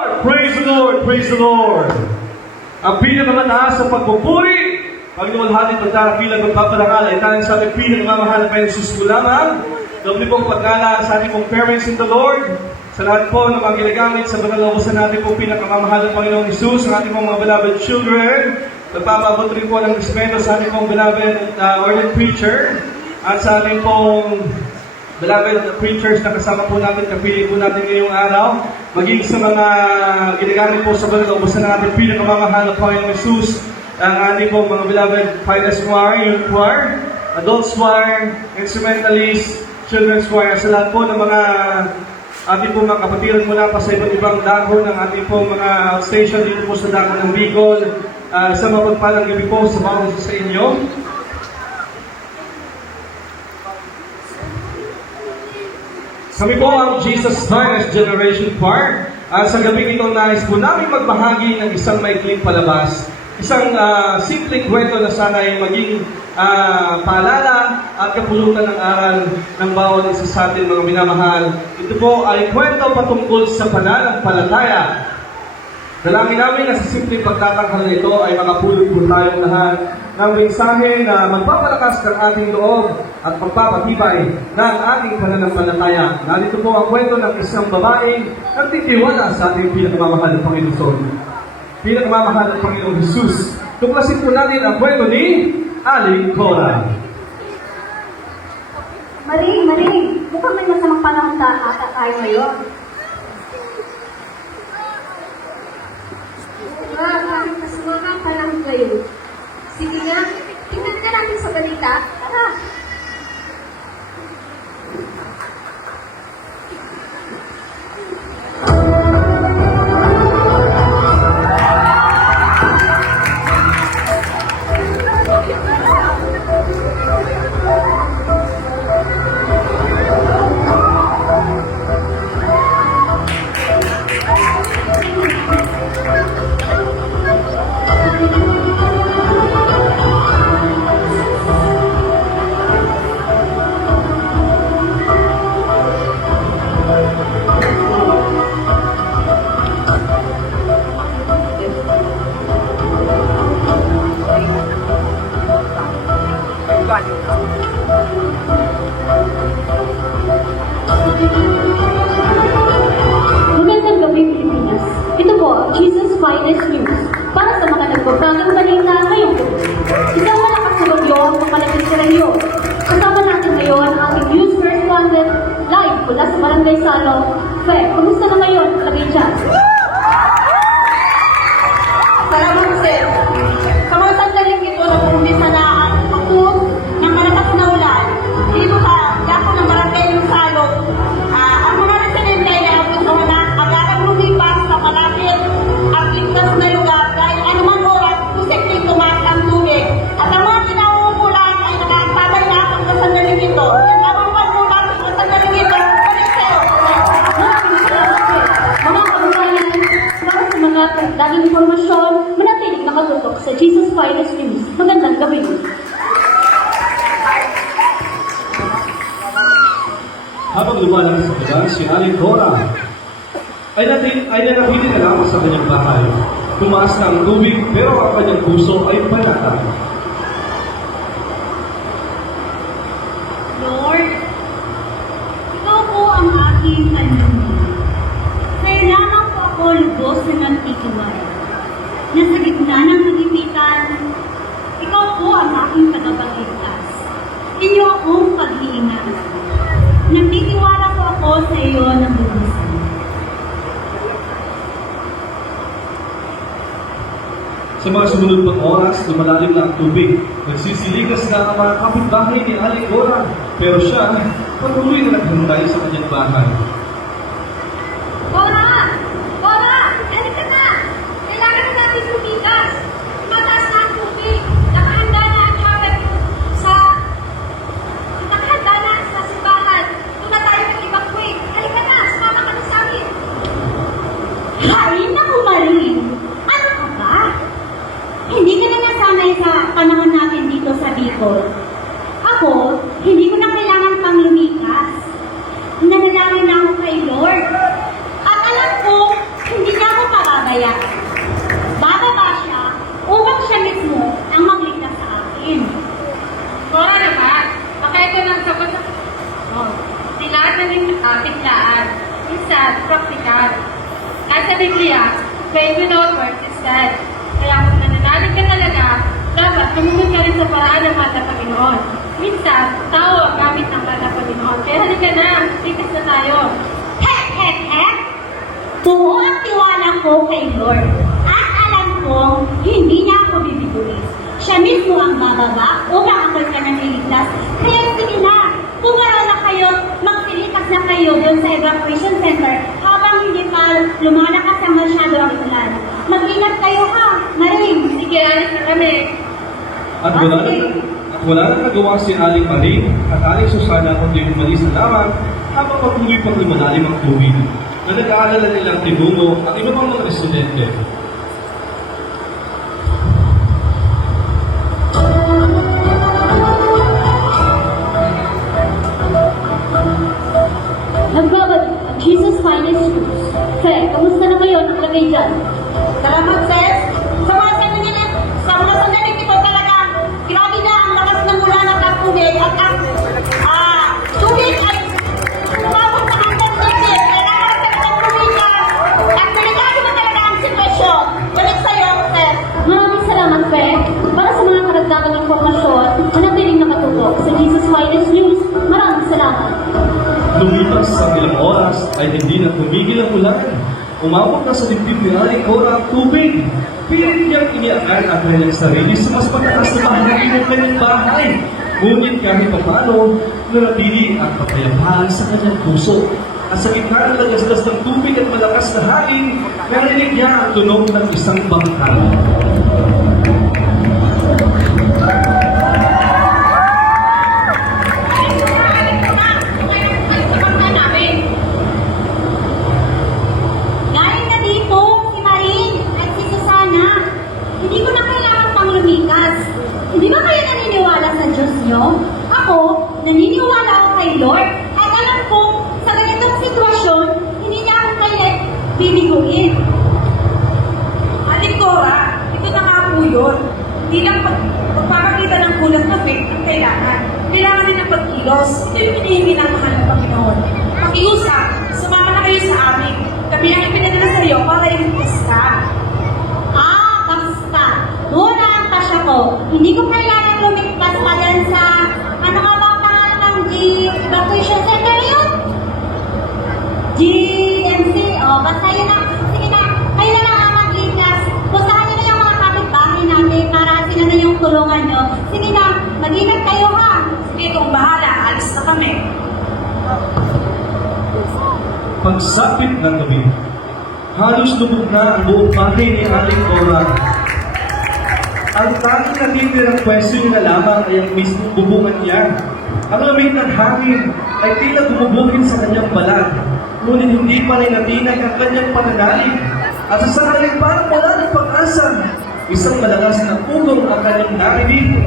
Praise the Lord! Praise the Lord! Ang pinakamataas sa pagpupuri, pagluwalhati pagdarakilan ng paparangal ay tayong sa ating pinakamamahal na Jesus ko lamang. Doble pong pagkala sa ating pong parents in the Lord, sa lahat po ng mga ginagamit sa banal na ubusan natin pong pinakamamahal ng Panginoong Jesus, ang ating pong mga beloved children. Nagpapabot rin po ng respeto sa ating pong beloved ordained preacher at sa ating pong beloved preachers na kasama po natin, kapili po natin ngayong araw, maging sa mga ginagamit po sa banal na ubusan natin pinakamamahal ng Panginoong Jesus, ang ating po mga beloved finest choir, youth choir, adult choir, instrumentalist, children's choir, sa lahat po ng mga ating po mga kapatiran mula pa sa iba't ibang dako ng ating po mga station dito po sa dako ng Bicol. Sa mapagpalang gabi po sa bawat isa sa inyo. Kami po ang Jesus Finest Generation Choir. Sa gabi ito nais po namin magbahagi ng isang maikling palabas. Isang simpleng kwento na sana ay maging paalala at kapulutan ng aral ng bawat isa sa atin mga minamahal. Ito po ay kwento patungkol sa pananampalataya. Dalangin namin na sa simpleng pagtatanghal na ito ay makapulot po tayong lahat ng mensahe na magpapalakas ng ating loob at magpapatibay ng ating pananampalataya. Narito po ang kwento ng isang babaeng nagtitiwala sa ating pinakamamahal ng Panginoon. Pinakamamahal ng Panginoong Jesus. Tuklasin po natin ang kwento ni Aling Cora. Maring, mukhang may masamang panahon ata tayo ngayon. Bakit masamang panahon ngayon? Sige nga, tingnan ka natin sa balita. Tara! Magandang gabi, Pilipinas. Ito po, Jesus Finest News. Para sa mga nagbabagang balita ngayong gabi. Isang malakas na bagyo ang papalapit sa radyo. Kasama natin ngayon ang ating news correspondent live mula sa Barangay Salo. Fe, kumusta na ngayon? Lagay dyan. Salamat, sir. Sa mga sandaling ito na pumbisa na ang pakong ng malakas na ulan, dito sa dako ng barangay ng Salo, ang mga residente ay naabusahan na agarang lumipas sa malapit at ligtas na lugar dahil anumang oras posibleng tumaas ang tubig. At ang mga kinauulan ay nakakabay na sa sandaling ito. Ang lamang pagmulat sa sandaling ito, Mga kababayan, para sa mga daging informasyon, manatiling nakatutok sa Jesus Finest News. Magandang gabi. Habang lumalang sa kanya, si Aling Cora ay nanatili na lamang sa kanyang bahay. Tumaas na ang tubig, pero ang kanyang puso ay panatag. Lord, ikaw po ang aking kanlungan. Kailangan po ako lubos na nagtitiwala. Nasa gitna ng nagipitan, ikaw po ang aking tagapagligtas. Inyo akong pag-iingat. Nagtitiwala po ako sa iyo ng lubusan. Sa mga sumunod pang oras, lumalalim na ang tubig. Nagsisiligas na ang mga kapitbahay ni Aling Cora, pero siya patuloy na naghantay sa kanyang bahay. Cora! Cora! Halika na! Kailangan na natin lumigas. Mataas na ang tubig. Nakahanda na ang harap nakahanda na sa simbahan. Doon na tayo mag-evacuate. Halika na! Sumama ka na sa akin. Hay naku, Maring! Ano ka ba? Hindi ka na nasanay sa panahon natin dito sa Bicol. Ako, hindi ko na kailangan pang lumikas. Nanalangin na ako kay Lord. At alam ko, hindi na ako Biblia, faith without works is dead. Kaya kung nananalig ka talaga, dapat tumunod ka rin sa paraan ng mahal na Panginoon. Minsan, tao ang gamit ng mahal na Panginoon. Kaya halika na, titis na tayo. Hek, hek, hek! Buo ang tiwala ko kay Lord. At alam kong hindi niya ako bibiguin. Siya mismo ang bababa upang ako'y ka nang iligtas. Kaya sige na, pumaraw na kayo, magsilikas na kayo doon sa evacuation center habang hindi pa lumalakas ang masyado ang ulan. Mag-ingat kayo ha, Maring. Sige, alis na kami. At wala na nagawa si Aling Marie at Aling Susana kundi umalis na lamang habang patuloy pang lumalalim ang tubig na nag-aalala nilang tinungo at iba pang mga estudyante. Nagbabalik ang Jesus Finest Schools. Sir, kamusta na kayo? Nakalagay dyan. Salamat, sis. Sa mga sandali ito talaga, grabe na ang lakas ng ulan at ang tubig. At ang tubig ay umabot sa hanggang dito. Kailangan natin ng tubig na. At delikado na talaga ang sitwasyon. Balik sa'yo, sis. Maraming salamat, Fer. Para sa mga karagdagang informasyon, manatiling nakatutok sa Jesus Finest News. Maraming salamat. Lumipas sa ilang oras ay hindi na tumigil ang ulan. Umabot na sa dibdib ni Aling Cora ang tubig. Pilit niyang iniakan ang kanyang sarili sa mas mataas na bahagi ng kanyang bahay. Ngunit kahit paano, nanatili ang kapayapaan sa kanyang puso. At sa gitna ng lagasdas ng tubig at malakas na hangin, narinig niya ang tunog ng isang bangkal. Galing na dito si Maring at si Susana. Hindi ko na kailangan pang lumikas. Hindi ba kayo naniniwala sa Diyos niyo? Ako, naniniwala ako kay Lord. At alam kong sa ganitong sitwasyon, hindi niya ako kaya bibiguin. Aling Cora, ito na nga po yun. Hindi lang pagpapakita ng kulang na faith ang kailangan. Kailangan din ng pagkilos. Ito yung hinihingi ng mahal ng Panginoon. Pakiusap, sumama na kayo sa amin. Kami ang ipinadala sa iyo para iligtas ka. Basta. Wala ang pasya ko. Hindi ko kailangan lumikpas pa dyan sa ano nga ba ang pangalan ng evacuation center yun? GMC. Basta yun na. Sige na. Kayo na lang ang mag-igas. Pustahan nyo na yung mga kapitbahay natin para sila na yung tulungan nyo. Sige na. Mag-ingat kayo ha. Sige, kung bahala, alis na kami. Pagsapit ng gabi, halos lubog na ang buong bahay ni Aling Cora. Ang tanging natitirang pwesto niya na lamang ay ang mismong bubungan niya. Ang lamig ng hangin ay tila bumubugin sa kanyang balat, ngunit hindi pa rin natinag ang kanyang pananalig. At sa sakaling parang wala ng pag-asa, isang malakas na pugong ang kanyang narinig.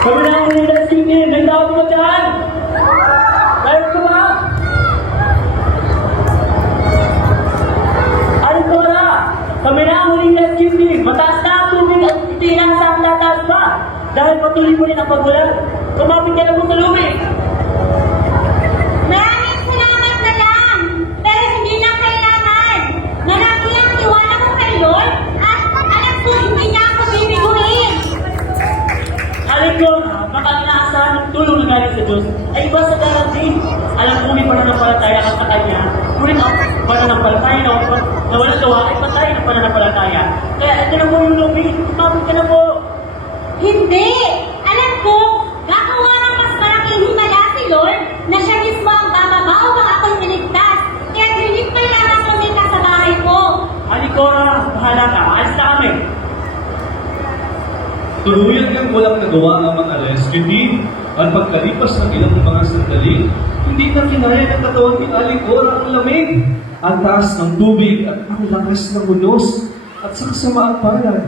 Kami na ang Unidas Union, may tawag mo dyan? Meron ka ba? Aling Cora, kami na ang Unidas Union, mataas na ang tubig at hindi lang sa ang tataas pa. Dahil patuloy mo rin ang pagulan. Kumapit ka na po sa lumig. Maraming salamat na lang. Pero hindi na kailangan. Malaki ang tiwala ko kay Lord at alam ko hindi niya ako bibiguin. Aling Cora, baka inaasahan ng tulong na galing sa Diyos ay iba sa darating. Alam ko may pananampalataya ka sa Kanya. Ngunit ang pananampalataya na walang gawa ay patay ng pananampalataya. Kaya ito na po yung lumig. Kumapit ka na po. Hindi! Alam ko, gagawa ng mas malaking himala si Lord na siya mismo ang bababa upang ako'y niligtas. Kaya hindi kailangan lumika sa bahay ko. Aling Cora, bahala ka. Alis na kami. Tuluyan niyang walang nagawa ang mga rescue team at pagkalipas ng ilang mga sandali, hindi na kinaya ng katawan ni Aling Cora ang lamig, ang taas ng tubig at ang lakas ng unos at sa kasamaang palad.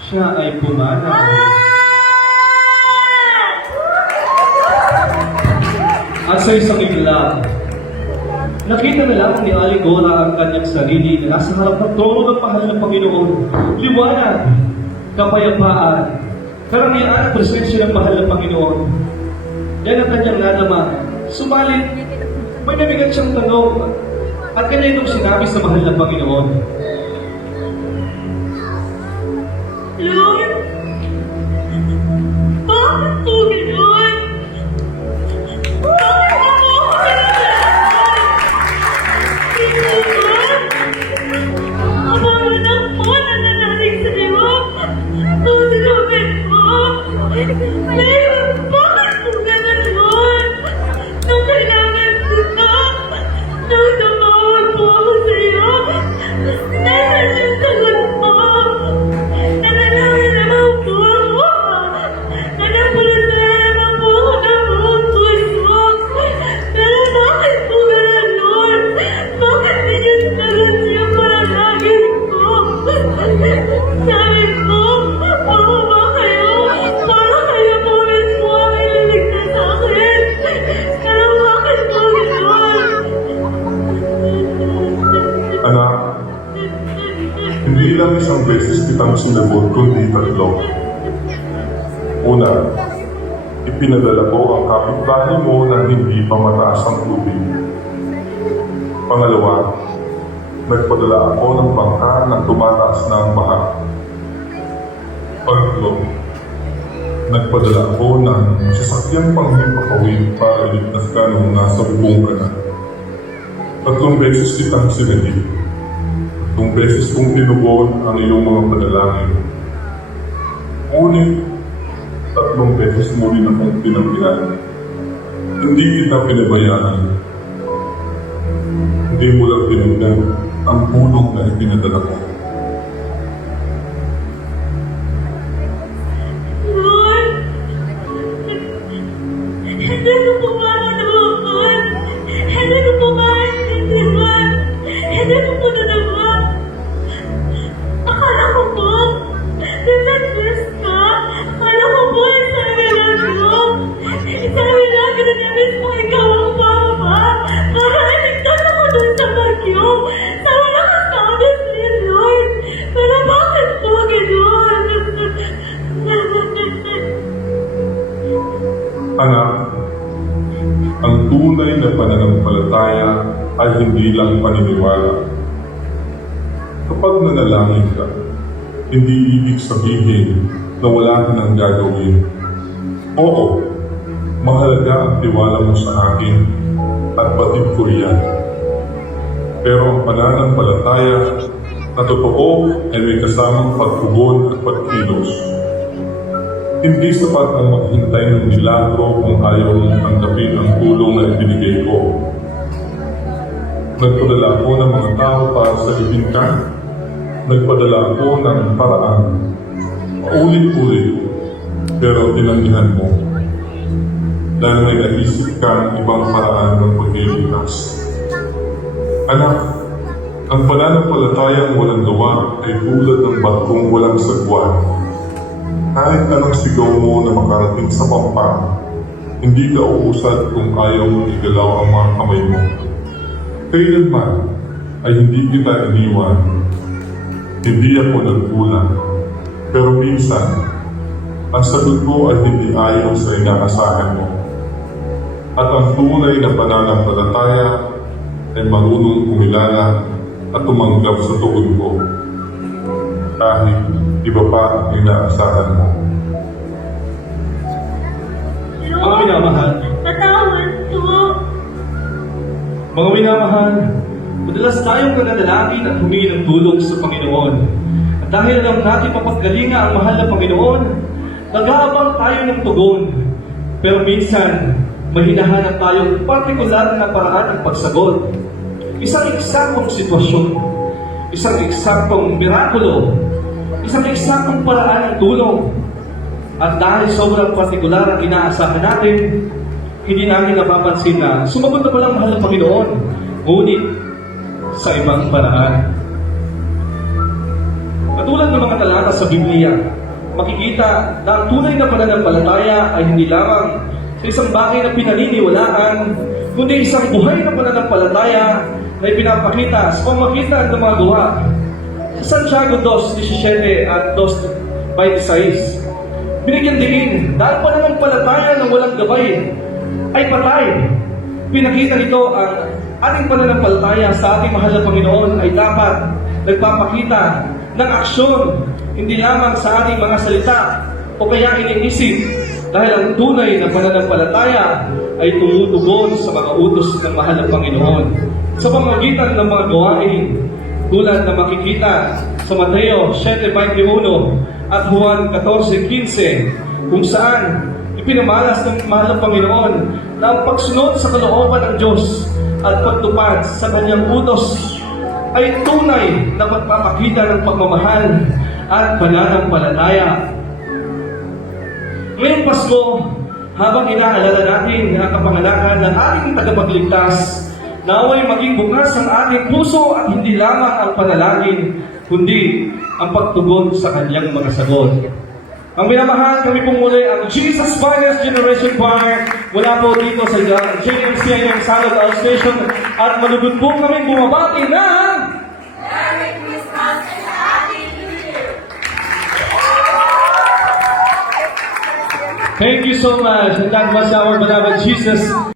Siya ay pumanaw. At sa isang iglap, nakita na lang ni Aling Cora ang kanyang sarili na nasa harap ng trono ng mahal ng Panginoon. Liwanag, kapayapaan, karangyaan at presensya ng mahal na Panginoon. Yan ang kanyang nadama. Subalit, may nabigat siyang tanong at kanya itong sinabi sa mahal na Panginoon. Lord, bakit po gano'n? Bakit mo po ako pinaglalaan? Ang mga anak po na nanalig sa iyo, tutulungan mo. Ngayon, bakit po gano'n, Lord? Nung kailangan ko na, nung tumawag po ako sa iyo, nasan yung sagot mo? Nanalangin naman po ako. Nanapalataya naman po ako ng buong puso. Pero bakit po gano'n, Lord? Bakit niyo sagot yung panalangin ko? Sabi ko, bumaba kayo para kayo po mismo ang ililigtas sa akin. Pero bakit po gano'n? Anak, hindi lang isang beses kitang sinagot kundi tatlo. Una, ipinadala ko ang kapitbahay mo na hindi pa mataas ang tubig. Pangalawa, nagpadala ako ng bangka na tumataas na ang baha. Pangatlo, nagpadala ako ng sasakyang panghimpapawid para iligtas ka nung nasa bubong ka na. 3 beses kitang sinagip. 3 beses kong tinugon ang iyong mga panalangin. Ngunit, 3 beses muli na kong pinanggilan. Hindi kita pinabayaan. Hindi mo lang tinignan ang tulong na ipinadala ko. Lord, hindi ko po manawagan. Hindi ko po maintindihan. Hindi ko po nalaman. Akala ko po, nag-advance ka. Akala ko po, isang milagro. Isang milagro na mismo ikaw ang papa. Para iligtas ako dun sa bagyo. Sa walang kasabit ni Lord. Pero bakit po gano'n? Anak, ang tunay na pananampalataya ay hindi lang paniniwala. Kapag nanalangin ka, hindi ibig sabihin na wala ka nang gagawin. Oo, mahalaga ang tiwala mo sa akin at batid ko riyan. Pero ang pananampalataya na totoo ay may kasamang pagtugon at pagkilos. Hindi sapat ang maghintay ng milagro kung ayaw mong tanggapin ang tulong na ibinigay ko. Nagpadala ako ng mga tao para sa ka. Nagpadala ako ng paraan. Paulit-ulit, pero tinanggihan mo. Dahil may naisip kang ibang paraan ng paglilitas. Anak, ang pananampalatayang walang gawa ay tulad ng barkong walang sagwan. Kahit anong sigaw mo na makarating sa pampang, hindi ka uusad kung ayaw mong igalaw ang mga kamay mo. Kailanman ay hindi kita iniwan. Hindi ako nagkulang. Pero minsan, ang sagot ko ay hindi ayon sa inaasahan mo. At ang tunay na pananampalataya ay marunong kumilala at tumanggap sa tugon ko. Kahit iba pa ang inaasahan mo. Mga minamahal, Patawad po. mga minamahal, madalas tayong nananalangin at humingi ng tulong sa Panginoon. At dahil alam natin mapagkalinga ang mahal na Panginoon, nag-aabang tayo ng tugon. Pero minsan, may hinahanap tayong partikular na paraan ng pagsagot. Isang eksaktong sitwasyon, isang eksaktong mirakulo, isang eksaktong paraan ng tulong. At dahil sobrang partikular ang inaasahan natin, hindi namin napapansin na sumagot na palang mahal ng Panginoon, ngunit sa ibang paraan. Katulad ng mga talata sa Biblia, makikita na ang tunay na pananampalataya ay hindi lamang sa isang bagay na pinaniniwalaan, kundi isang buhay na pananampalataya na ipinapakita sa pamagitan ng mga gawa. Sa Santiago 2:17 at 2:20, 26. Binigyan din, dahil pananampalataya ng walang gabay ay patay. Pinakita nito ang ating pananampalataya sa ating mahal na Panginoon ay dapat nagpapakita ng aksyon, hindi lamang sa ating mga salita o kaya iniisip, dahil ang tunay na pananampalataya ay tumutugon sa mga utos ng mahal na Panginoon. Sa pamamagitan ng mga gawain, tulad na makikita sa Mateo 7:21 at Juan 14:15, kung saan ipinamalas ng mahal na Panginoon na ang pagsunod sa kalooban ng Diyos at pagtupad sa kanyang utos ay tunay na magpapakita ng pagmamahal at pananampalataya. Ngayong Pasko, habang inaalala natin ang kapanganakan ng ating tagapagligtas, naway maging bukas ang ating puso at hindi lamang ang panalangin, kundi ang pagtugon sa kanyang mga sagot. Ang minamahal, kami pong muli ang Jesus Finest Generation Choir mula po dito sa JMCI ng Salad Outstation at malugod po kami bumabati ng Merry Christmas and Happy New Year! Thank you so much, and God bless our beloved Jesus.